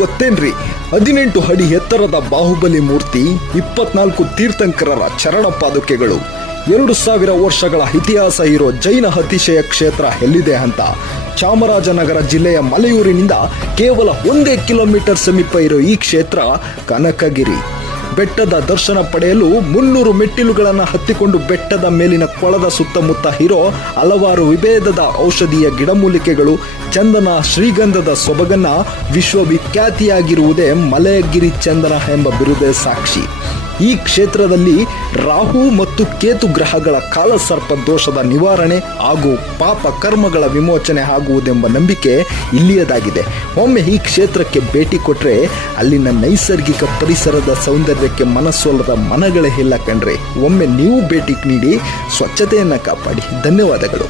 ಗೊತ್ತೇನ್ರಿ, 18 ಅಡಿ ಎತ್ತರದ ಬಾಹುಬಲಿ ಮೂರ್ತಿ, 24 ತೀರ್ಥಂಕರರ ಚರಣ ಪಾದುಕೆಗಳು, 2000 ವರ್ಷಗಳ ಇತಿಹಾಸ ಇರೋ ಜೈನ ಅತಿಶಯ ಕ್ಷೇತ್ರ ಎಲ್ಲಿದೆ ಅಂತ ಚಾಮರಾಜನಗರ ಜಿಲ್ಲೆಯ ಮಲೆಯೂರಿನಿಂದ ಕೇವಲ 1 ಕಿಲೋಮೀಟರ್ ಸಮೀಪ ಇರೋ ಈ ಕ್ಷೇತ್ರ ಕನಕಗಿರಿ. ಬೆಟ್ಟದ ದರ್ಶನ ಪಡೆಯಲು 300 ಮೆಟ್ಟಿಲುಗಳನ್ನು ಹತ್ತಿಕೊಂಡು ಬೆಟ್ಟದ ಮೇಲಿನ ಕೊಳದ ಸುತ್ತಮುತ್ತ ಇರೋ ಹಲವಾರು ವಿಭೇದದ ಔಷಧೀಯ ಗಿಡಮೂಲಿಕೆಗಳು, ಚಂದನ ಶ್ರೀಗಂಧದ ಸೊಬಗನ್ನ ವಿಶ್ವವಿಖ್ಯಾತಿಯಾಗಿರುವುದೇ ಮಲಯಗಿರಿ ಚಂದನ ಎಂಬ ಬಿರುದೇ ಸಾಕ್ಷಿ. ಈ ಕ್ಷೇತ್ರದಲ್ಲಿ ರಾಹು ಮತ್ತು ಕೇತು ಗ್ರಹಗಳ ಕಾಲಸರ್ಪ ದೋಷದ ನಿವಾರಣೆ ಹಾಗೂ ಪಾಪ ಕರ್ಮಗಳ ವಿಮೋಚನೆ ಆಗುವುದೆಂಬ ನಂಬಿಕೆ ಇಲ್ಲಿಯದಾಗಿದೆ. ಒಮ್ಮೆ ಈ ಕ್ಷೇತ್ರಕ್ಕೆ ಭೇಟಿ ಕೊಟ್ಟರೆ ಅಲ್ಲಿನ ನೈಸರ್ಗಿಕ ಪರಿಸರದ ಸೌಂದರ್ಯಕ್ಕೆ ಮನಸ್ಸೊಲ್ಲದ ಮನಗಳೇ ಇಲ್ಲ ಕಣ್ರಿ. ಒಮ್ಮೆ ನೀವು ಭೇಟಿ ನೀಡಿ ಸ್ವಚ್ಛತೆಯನ್ನು ಕಾಪಾಡಿ. ಧನ್ಯವಾದಗಳು.